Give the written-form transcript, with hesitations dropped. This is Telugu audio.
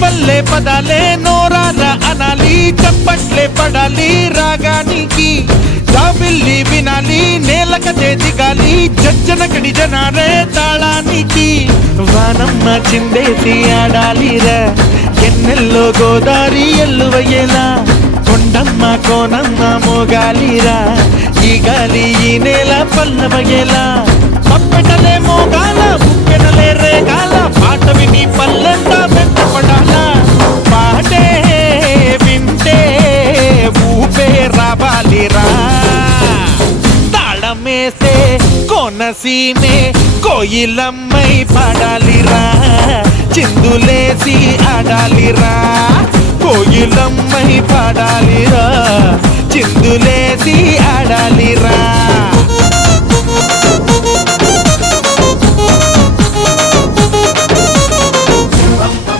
పల్లె పదాలే నోరాల అనాలి, చప్పట్లే పడాలి రాగానికి, జాబిల్లి వినాలి నేలకదే దిగాలి, జజ్జనకడి జనారే తాళానికి. వానమ్మ చిందేసి ఆడాలిరా ఎన్నెల్లో గోదారి ఎల్లువయ్యేలా, కొండమ్మ కోనమ్మ మోగాలిరా ఈ గాలి ఈ నేల పల్లవయ్యేలా. పప్పెటలే మోగాల ఉప్పెనలే రేగాల, పాట విని పల్లెంతా వెంటపడాల. పాటే వింటే ఊపే రావాలిరా, తాళమేసే కోనసీమే కోయిలమ్మై పాడాలిరా, చిందులేసి ఆడాలిరా కోయిలమ్మై పాడాలిరా, చిందులేసి ఆడాలిరా.